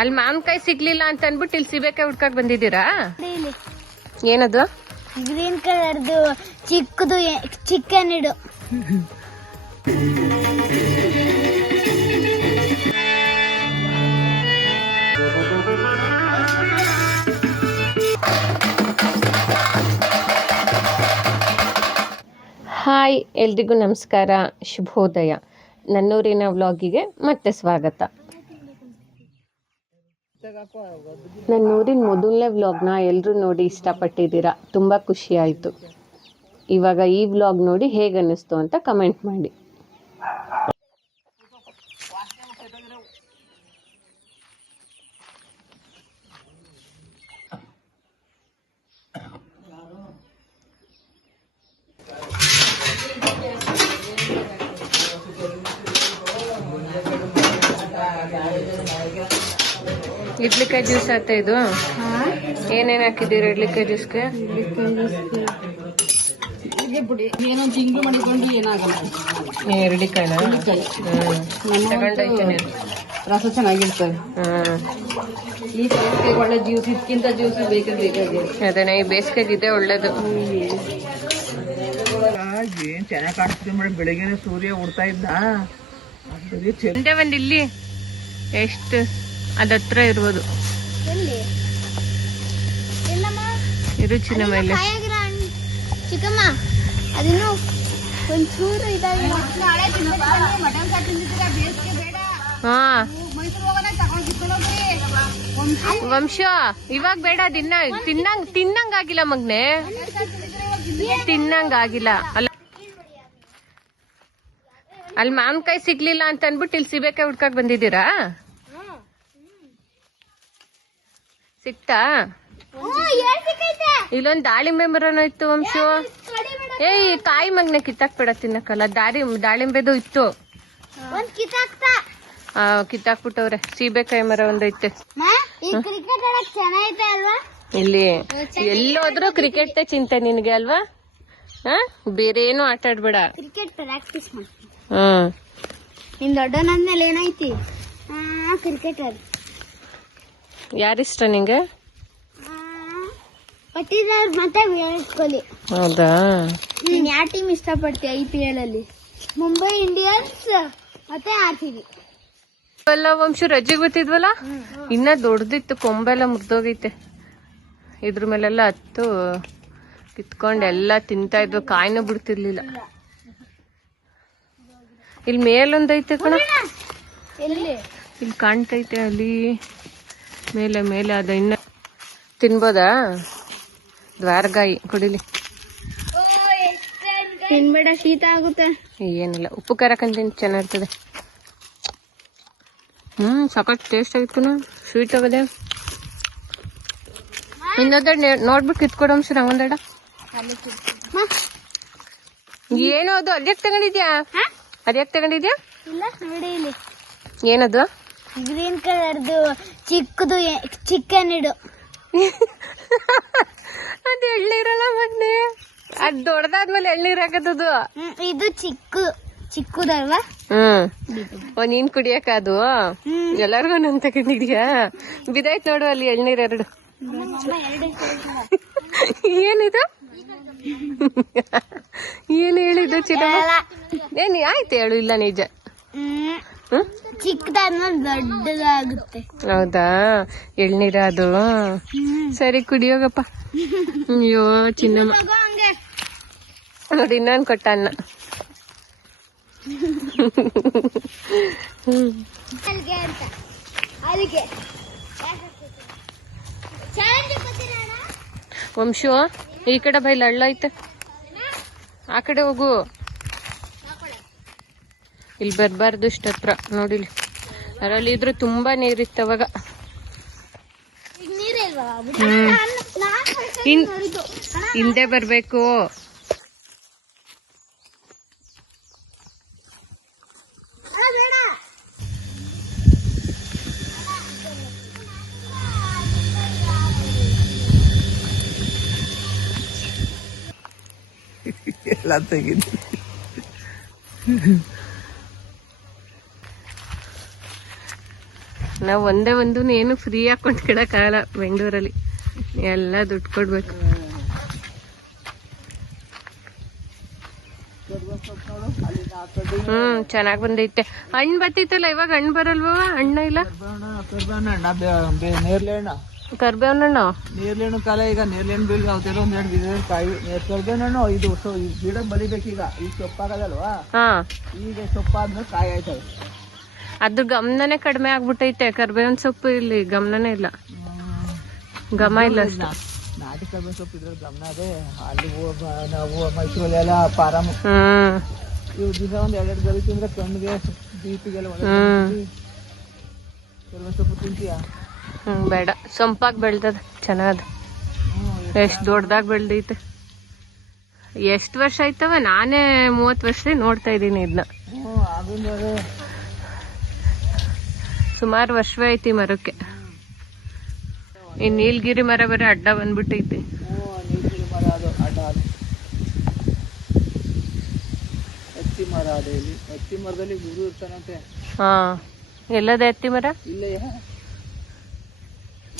ಅಲ್ಲಿ ಮಾವಿನಕಾಯಿ ಸಿಗ್ಲಿಲ್ಲ ಅಂತ ಅನ್ಬಿಟ್ಟು ಇಲ್ಲಿ ಸೀಬೆಕಾಯಿ ಹುಡ್ಕಕ್ ಬಂದಿದ್ದೀರಾ? ಏನದು? ಗ್ರೀನ್ ಕಲರ್ದು ಚಿಕ್ಕದು ಚಿಕನ್ ಇಡು. ಹಾಯ್, ಎಲ್ರಿಗೂ ನಮಸ್ಕಾರ, ಶುಭೋದಯ. ನನ್ನೂರಿನ ವ್ಲಾಗಿಗೆ ಮತ್ತೆ ಸ್ವಾಗತ. ನನ್ನೂರಿನ ಮೊದಲನೇ ವ್ಲಾಗ್ನ ಎಲ್ಲರೂ ನೋಡಿ ಇಷ್ಟಪಟ್ಟಿದ್ದೀರಾ, ತುಂಬ ಖುಷಿ ಆಯಿತು. ಇವಾಗ ಈ ವ್ಲಾಗ್ ನೋಡಿ ಹೇಗೆ ಅನ್ನಿಸ್ತು ಅಂತ ಕಮೆಂಟ್ ಮಾಡಿ. ಇಡ್ಲಿಕಾಯಿ ಜ್ಯೂಸ್ ಆತ ಇದು? ಏನೇನ್ ಹಾಕಿದ್ದೀರಾ ಇಡ್ಲಿಕಾಯಿ ಜ್ಯೂಸ್ಗೆ? ಇಡ್ಲಿಕಾಯಿನ ತಗೊಂಡೈತೇನೆ, ರಸ ಚೆನ್ನಾಗಿರ್ತದೆ. ಈ ಬೇಸಿಗೆ ಒಳ್ಳೆ ಜ್ಯೂಸ್, ಇದಕ್ಕಿಂತ ಜ್ಯೂಸ್ ಬೇಕಾಗಿದೆ. ಅದೇನ ಈ ಬೇಸಿಗೆಗಿದೆ ಒಳ್ಳೇದು. ಏನ್ ಚೆನ್ನಾಗಿ ಕಾಣಿಸ್ತೀವಿ ಮೇಡಮ್, ಬೆಳಿಗ್ಗೆ ಸೂರ್ಯ ಉಡ್ತಾ ಇದ್ದ. ಒಂದೇ ಇಲ್ಲಿ ಎಷ್ಟು ಅದತ್ರ ಇರ್ಬೋದು ರುಚಿನ ಮೇಲೆ. ಚಿಕ್ಕಮ್ಮ ಅದನ್ನು ಒಂಚೂರು ಹಾ ವಂಶ ಇವಾಗ ಬೇಡ, ತಿನ್ನಂಗಾಗಿಲ್ಲ ಮಗ್ನೆ, ತಿನ್ನಂಗಾಗಿಲ್ಲ. ಅಲ್ಲಿ ಮಾವಿನಕಾಯಿ ಸಿಗ್ಲಿಲ್ಲ ಅಂತ ಅನ್ಬಿಟ್ಟು ಇಲ್ಲಿ ಸೀಬೆಕಾಯಿ ಹುಡ್ಕಕ್ ಬಂದಿದ್ದೀರಾ? ಸಿಕ್ತಾ? ಇಲ್ಲೊಂದ್ ದಾಳಿಂಬೆ ಮರನೂ ಇತ್ತು ವಂಶು. ಏಯ್ ಕಾಯಿ ಮಗ್ನೆ ಕಿತ್ತಾಕ್ ಬೇಡ, ತಿನ್ನಕ್ಕಲ್ಲ. ದಾಳಿಂಬೆದು ಇತ್ತು, ಕಿತ್ತಾಕ್ಬಿಟ್ಟವ್ರೆ. ಸೀಬೆಕಾಯಿ ಮರ ಒಂದೈತೆ ಇಲ್ಲಿ. ಎಲ್ಲೋದ್ರು ಕ್ರಿಕೆಟ್ ಚಿಂತೆ ನಿನ್ಗೆ ಅಲ್ವಾ? ಬೇರೆ ಏನು ಆಟ ಆಡ್ಬೇಡ. ಕ್ರಿಕೆಟ್ ಪ್ರಾಕ್ಟೀಸ್ ನಿನ್ ದೊಡ್ಡನಂದ್ಮೇಲೆ ಏನೈತಿ? ಕ್ರಿಕೆಟರ್. ಯಾರಿಷ್ಟ ನಿಂಗೆ? ಪಟ್ಟಿದಾರ್ ಮತ್ತೆ ವಿರಾಟ್ ಕೊಹ್ಲಿ. ಹೌದಾ? ನೀನ್ ಯಾವ ಟೀಮ್ ಇಷ್ಟಪಡ್ತೀಯ IPL ಅಲ್ಲಿ? ಮುಂಬೈ ಇಂಡಿಯನ್ಸ್ ಮತ್ತೆ RCB. ಎಲ್ಲ ವಂಶ ರಜೆಗೆ ಗೊತ್ತಿದ್ವಲ್ಲ, ಇನ್ನ ದೊಡ್ಡದಿತ್ತು, ಕೊಂಬೆಲ್ಲ ಮುರಿದೋಗೈತೆ. ಇದ್ರ ಮೇಲೆಲ್ಲ ಹತ್ತು ಕಿತ್ಕೊಂಡು ಎಲ್ಲ ತಿಂತಾ ಇದ್ವು, ಕಾಯಿನೂ ಬಿಡ್ತಿರ್ಲಿಲ್ಲ. ಇಲ್ಲಿ ಮೇಲೊಂದೈತೆ ಕಣ, ಇಲ್ಲಿ ಕಾಣ್ತೈತೆ, ಅಲ್ಲಿ ಮೇಲೆ ಮೇಲೆ. ಅದ ಇನ್ನ ತಿನ್ಬೋದಾ? ದ್ವಾರಗಾಯಿ ಕುಡಿಲಿ. ತಿನ್ಬೇಡ, ಶೀತ ಆಗುತ್ತೆ. ಏನಿಲ್ಲ, ಉಪ್ಪು ಖಾರ ಕಂತೀನಿ, ಚೆನ್ನಾಗಿರ್ತದೆ. ಸಖತ್ ಟೇಸ್ಟ್ ಆಗಿತ್ತು, ಸ್ವೀಟ್ ಆಗೋದೆ. ಇನ್ನೊಂದೆರಡು ನೋಡ್ಬಿಟ್ಟು ಕಿತ್ಕೊಡಂಶ ನಂಗೊಂದೆರಡ. ಏನೋ ಅದು ಅದ್ಯಾಕ್ ತಗೊಂಡಿದ್ಯಾ? ಅದ್ಯಾಕ್ ತಗೊಂಡಿದ್ಯಾ? ಇಲ್ಲ ನೋಡಿ ಇಲ್ಲಿ ಏನದು? ಗ್ರೀನ್ ಕಲರ್ದು ಚಿಕ್ಕದು ಚಿಕನ್ ಇಡು. ಅದು ಎಳ್ನೀರಲ್ಲ ಮಗ್ನೆ, ಅದ್ ದೊಡ್ಡದಾದ್ಮೇಲೆ ಎಳ್ನೀರ್ ಹಾಕದದು. ಇದು ಚಿಕ್ಕದಲ್ವಾ? ನೀನ್ ಕುಡಿಯಕ ಅದು? ಎಲ್ಲಾರ್ಗು ನನ್ ತಗೊಂಡಿದ್ಯಾ? ಬಿದಾಯ್ತು ನೋಡು ಅಲ್ಲಿ ಎಳ್ನೀರ್ ಎರಡು. ಏನಿದು? ಏನು ಹೇಳಿದ್ದು ಚಿನ್ನಮ್ಮ? ಏನ್ ಆಯ್ತು ಹೇಳು. ಇಲ್ಲ ನಿಜ, ಚಿಕ್ಕದಾದ್ಮೇಲೆ ದೊಡ್ಡದಾಗುತ್ತೆ. ಹೌದಾ? ಎಳ್ನೀರ ಅದು? ಸರಿ ಕುಡಿಯೋಗಪ್ಪ. ಅಯ್ಯೋ ಚಿನ್ನಮ್ಮ ನೋಡಿ, ಇನ್ನೊಂದು ಕೊಟ್ಟ ಅನ್ನ. ವಂಶು ಈ ಕಡೆ ಬೈಲ್ ಹಳ್ಳ ಐತೆ, ಆ ಕಡೆ ಹೋಗು. ಇಲ್ಲಿ ಬರ್ಬಾರ್ದು ಇಷ್ಟ ಹತ್ರ ನೋಡಿಲಿ. ಅದರಲ್ಲಿ ಇದ್ರೆ ತುಂಬಾ ನೀರಿತ್ತವಾಗ. ಹಿಂದೆ ಬರ್ಬೇಕು. ಎಲ್ಲ ತೆಗಿದ್ದು ನಾವು ಒಂದೇ ಒಂದು ಏನು ಫ್ರೀ ಆಗಿ ಕೊಂಡ್ಕೊಳಕ್ಕಾಗಲ್ಲ ಬೆಂಗಳೂರಲ್ಲಿ, ಎಲ್ಲ ದುಡ್ಡು ಕೊಡ್ಬೇಕು. ಚೆನ್ನಾಗ್ ಬಂದೈತೆ. ಹಣ್ಣು ಬರ್ತೈತಲ್ಲ ಇವಾಗ, ಹಣ್ಣು ಬರಲ್ವ? ಹಣ್ಣ ಇಲ್ಲ, ಕರ್ಬೇವಿನ ಹಣ್ಣು, ನೇರ್ಲೆಣ್ಣು ಕಾಲ. ಈಗ ನೇರ್ಲೆಣ್ಣು ಬೀಳ್ಗೆ ಅವತ್ತೆಲ್ಲ ಒಂದೆರಡು ಬೀಜ ಕಾಯಿ ಕರ್ಬೇವಿನ ಹಣ್ಣು ಇದು ಗಿಡ ಬಲಿಬೇಕೀಗ. ಈಗ ಸೊಪ್ಪಾಗದಲ್ವಾ, ಈಗ ಸೊಪ್ಪಾದ್ಮೇಲೆ ಕಾಯಿ ಆಯ್ತವೆ. ಅದ್ರ ಗಮನನೇ ಕಡಿಮೆ ಆಗ್ಬಿಟ್ಟೈತೆ. ಕರ್ಬೇವಿನ ಸೊಪ್ಪು ಇಲ್ಲಿ ಗಮನನೇ ಇಲ್ಲ, ಗಮ ಇಲ್ಲ ಅಷ್ಟು. ನಾಟಿ ಕರ್ಬೇವಿನ ಸೊಪ್ಪು ಇದ್ರ ಗಮನ ಅದೇ. ಅಲ್ಲಿ ನಾವು ಮೈಸೂರಲ್ಲಿ ಎಲ್ಲ ಪಾರಾಮು ಇವು ದಿನ ಒಂದ್ ಎರಡೆರಡು ಗರಿ ತಿಂದ್ರೆ ಕಣ್ಣಿಗೆ ಬೀಪಿಗೆಲ್ಲ ಕರ್ಬೇವಿನ ಸೊಪ್ಪು ತಿಂತೀಯಾ? ಬೇಡ, ಸೊಂಪಾಗಿ ಬೆಳ್ದದ, ಚೆನ್ನಾಗದ. ಎಷ್ಟ್ ದೊಡ್ಡದಾಗಿ ಬೆಳ್ದೈತೆ. ಎಷ್ಟು ವರ್ಷ ಆಯ್ತವ? ನಾನೇ 30 ವರ್ಷ ನೋಡ್ತಾ ಇದ್ದೀನಿ ಇದನ್ನ. ಸುಮಾರು ವರ್ಷವೇ ಐತಿ ಮರಕ್ಕೆ. ಈ ನೀಲಗಿರಿ ಮರ ಬೇರೆ ಅಡ್ಡ ಬಂದ್ಬಿಟ್ಟೈತಿ. ನೀಲಗಿರಿ ಮರ ಅದು ಅಡ್ಡ. ಹತ್ತಿ ಮರ ಅದೇ. ಇಲ್ಲಿ ಹತ್ತಿ ಮರದಲ್ಲಿ ಗುರು ಇರ್ತಾನಂತೆ. ಹಾ, ಎಲ್ಲದ ಹತ್ತಿ ಮರ? ಇಲ್ಲ,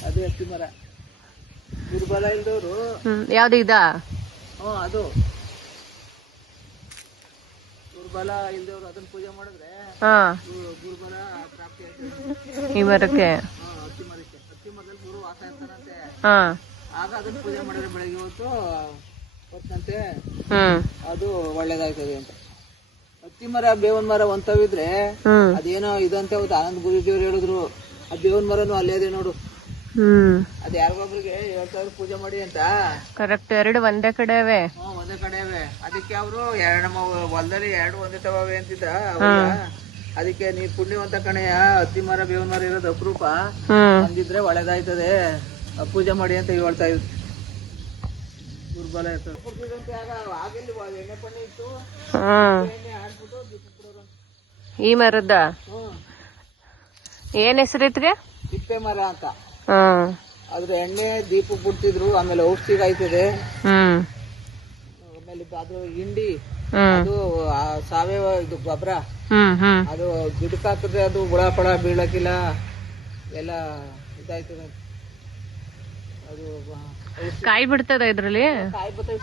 ಅದೇ ಹತ್ತಿ ಮರ. ಗುರುಬಲ ಇಲ್ದವ್ರು. ಯಾವ್ದು ಇದಾ? ಅದು ಗುರುಬಲ ಇಲ್ದವ್ರು ಅದನ್ನ ಪೂಜೆ ಮಾಡಿದ್ರೆ ಗುರುಬಲ ಪ್ರಾಪ್ತಿ ಆಯ್ತದೆ. ಈ ಮರಕ್ಕೆ, ಹತ್ತಿ ಮರಕ್ಕೆ. ಹತ್ತಿ ಮರದಲ್ಲಿ ಗುರು ವಾಸ ಇರ್ತಾನಂತೆ. ಆಗ ಅದನ್ನ ಪೂಜೆ ಮಾಡಿದ್ರೆ ಬೆಳಗ್ಗೆ ಹೊತ್ತಂತೆ ಅದು ಒಳ್ಳೇದಾಯ್ತದೆ ಅಂತ. ಹತ್ತಿ ಮರ ಬೇವನ್ ಮರ ಒಂತವಿದ್ರೆ ಅದೇನೋ ಇದಂತೆ. ಅವತ್ತು ಆನಂದ್ ಗುರುಜಿಯವ್ರು ಹೇಳಿದ್ರು, ಆ ಬೇವನ್ ಮರನು ಅಲ್ಲೇ ಇದೆ ನೋಡು. ಅದ್ ಯಾರಿಗೊಬ್ರಿಗೆ 7,000 ಪೂಜೆ ಮಾಡಿ ಅಂತ. ಕರೆಕ್ಟ್, 2 ಒಂದೇ ಕಡೆ ಅವೆ. ಒಂದೇ ಕಡೆ ಅವೆ. ಅದಕ್ಕೆ ಅವರು ನಮ್ಮ ಹೊಲದಲ್ಲಿ 2 ಒಂದೇ ತವವೆ ಅಂತಿದ್ದ. ಅದಕ್ಕೆ ನೀ ಪುಣ್ಯವಂತ ಕಣೆಯ, ಹತ್ತಿ ಮರ ಬೇವನ್ ಮರ ಇರೋದು ಅಪರೂಪ, ಅಂದಿದ್ರೆ ಒಳ್ಳೇದಾಯ್ತದೆ, ಪೂಜೆ ಮಾಡಿ ಅಂತ ಹೇಳ್ತಾ ಇದ್ರು. ದುರ್ಬಲ ಇರ್ತದೆ. ಎಣ್ಣೆ ಪಣ್ಣೆ ಇತ್ತು, ಎಣ್ಣೆ ಆಡ್ಬಿಟ್ಟು ಈ ಮರದ ಏನ್ ಹೆಸರಿತ್ಗೆ? ತಿಪ್ಪೆ ಮರ ಅಂತ. ಅದ್ರ ಎಣ್ಣೆ ದೀಪಕ್ ಬಿಡ್ತಿದ್ರು. ಆಮೇಲೆ ಔಷಧಿಗೆ ಆಯ್ತದೆ. ಆಮೇಲೆ ಅದು ಹಿಂಡಿ, ಅದು ಸಾವಯವ ಇದು ಗೊಬ್ಬರ. ಅದು ಗಿಡಕ್ಕೆ ಹಾಕಿದ್ರೆ ಅದು ಹುಳ ಪಳ ಬೀಳಕ್ಕಿಲ್ಲ, ಎಲ್ಲ ಇದಾಯ್ತದೆ. ಅದು ಕಾಯಿ ಬಿಡ್ತದ ಇದ್ರಲ್ಲಿ? ಕಾಯಿ ಬರ್ತವೆ,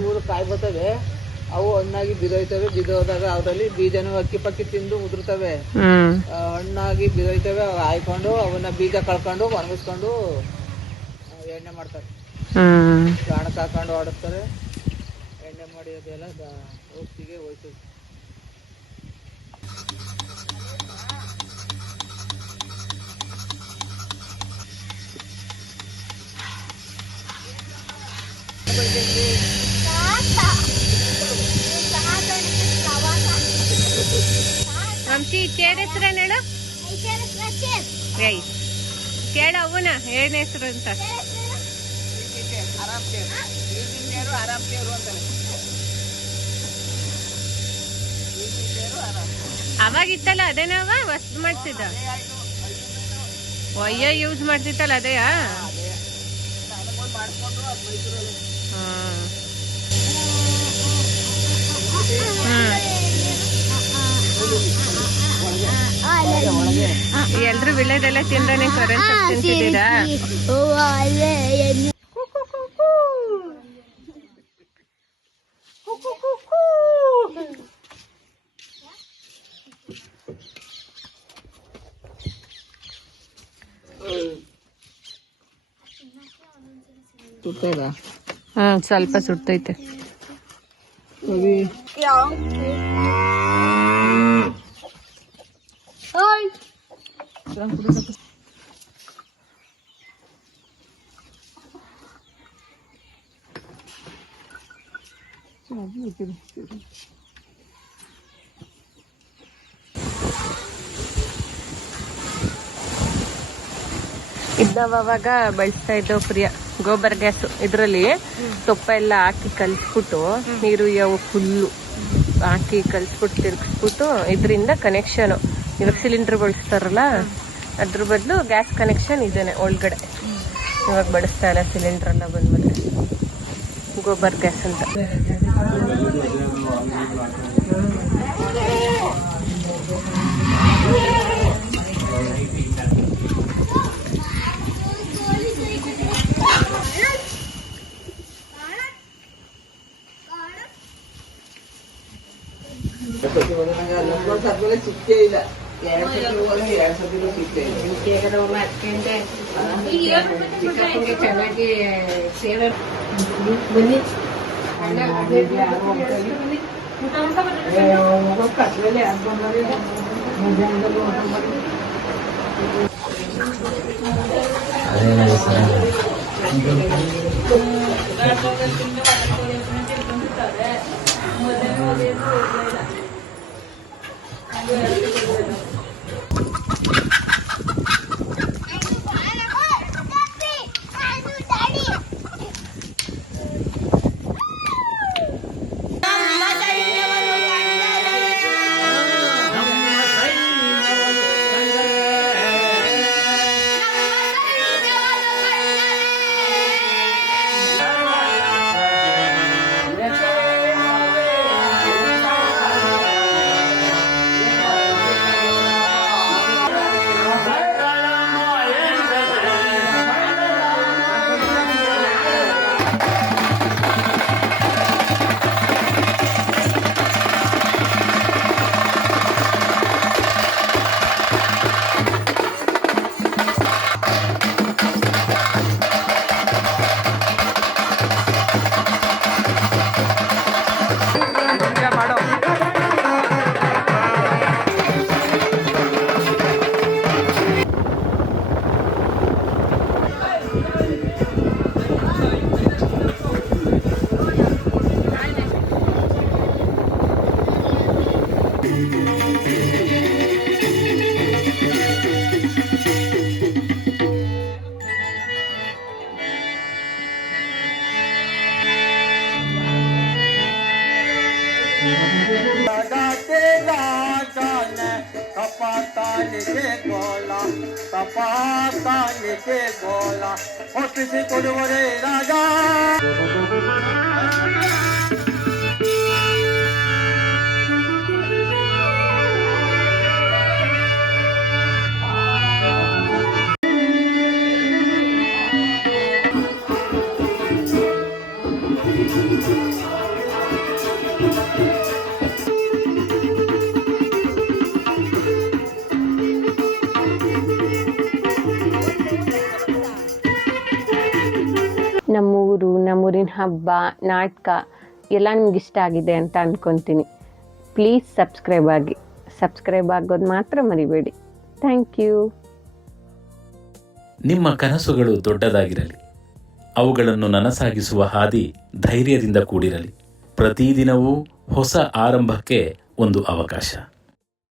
ಚೂರು ಕಾಯಿ ಬರ್ತವೆ. ಅವು ಹಣ್ಣಾಗಿ ಬಿದೋಯ್ತವೆ. ಬಿದೋದಾಗ ಅದರಲ್ಲಿ ಬೀಜನು ಅಕ್ಕಿ ಪಕ್ಕಿ ತಿಂದು ಉದುರ್ತವೆ. ಹಣ್ಣಾಗಿ ಬಿದೋಯ್ತವೆ. ಹಾಯ್ಕೊಂಡು ಅವನ್ನ ಬೀಜ ಕಳ್ಕೊಂಡು ಒಣಗಿಸ್ಕೊಂಡು ಎಣ್ಣೆ ಮಾಡ್ತಾರೆ. ಗಾಣಕ್ಕೆ ಹಾಕೊಂಡು ಆಡಿಸ್ತಾರೆ, ಎಣ್ಣೆ ಮಾಡಿ ಅದೆಲ್ಲ ಔಷಧಿಗೆ ಹೋಯ್ತದೆ. ಹಂಪಿ ತೇರ ಹೆಸರೇನು ಹೇಳು? ಕೇಳ ಅವನ ಏನ್ ಹೆಸರು ಅಂತ. ಅವಾಗಿತ್ತಲ್ಲ ಅದೇನವ ವಸ್ತು ಮಾಡ್ತಿದ್ದ? ಒಯ್ಯ ಯೂಸ್ ಮಾಡ್ತಿತ್ತಲ್ಲ ಅದೇ. ಎಲ್ರು ವಿಳೆದೆಲ್ಲ ತಿಂದ್ರೆ ಕರೆಂಟ್ ತಿಂತಿದ್ದೀರಾ? ಸ್ವಲ್ಪ ಸುಟ್ಟೈತೆ. ಇದ್ದಾವಾಗ ಬಳಸ್ತಾ ಇದ್ದವು ಪ್ರಿಯ ಗೋಬರ್ ಗ್ಯಾಸ್. ಇದ್ರಲ್ಲಿ ತುಪ್ಪ ಎಲ್ಲ ಹಾಕಿ ಕಲ್ಸ್ಬಿಟ್ಟು, ನೀರು ಯಾವ ಫುಲ್ಲು ಹಾಕಿ ಕಲ್ಸ್ಬಿಟ್ಟು ತಿರ್ಗಿಸ್ಬಿಟ್ಟು, ಇದರಿಂದ ಕನೆಕ್ಷನ್ ಇವಾಗ ಸಿಲಿಂಡರ್ ಬಳಸ್ತಾರಲ್ಲ ಅದ್ರ ಬದಲು ಗ್ಯಾಸ್ ಕನೆಕ್ಷನ್ ಇದೇನೆ ಒಳಗಡೆ. ಇವಾಗ ಬಳಸ್ತಾ ಇಲ್ಲ, ಸಿಲಿಂಡರ್ ಎಲ್ಲ ಬಂದ್ಮೇಲೆ ಗೋಬರ್ ಗ್ಯಾಸ್ ಅಂತ. ಸಿಕ್ಕೇ ಇಲ್ಲ. 2 ಸತಿ ಹೋದ್ರೆ 2 ಸತಿನೂ ಸಿಕ್ಕೇ ಇಲ್ಲ. ಚೆನ್ನಾಗಿ ಸೇವೆ ಬನ್ನಿ. ನಮ್ಮೂರು, ನಮ್ಮೂರಿನ ಹಬ್ಬ, ನಾಟಕ ಎಲ್ಲ ನಿಮ್ಗೆ ಇಷ್ಟ ಆಗಿದೆ ಅಂತ ಅಂದ್ಕೊತೀನಿ. ಪ್ಲೀಸ್ ಸಬ್ಸ್ಕ್ರೈಬ್ ಆಗೋದು ಮಾತ್ರ ಮರಿಬೇಡಿ. Thank you. ನಿಮ್ಮ ಕನಸುಗಳು ದೊಡ್ಡದಾಗಿರಲಿ, ಅವುಗಳನ್ನು ನನಸಾಗಿಸುವ ಹಾದಿ ಧೈರ್ಯದಿಂದ ಕೂಡಿರಲಿ. ಪ್ರತಿದಿನವೂ ಹೊಸ ಆರಂಭಕ್ಕೆ ಒಂದು ಅವಕಾಶ.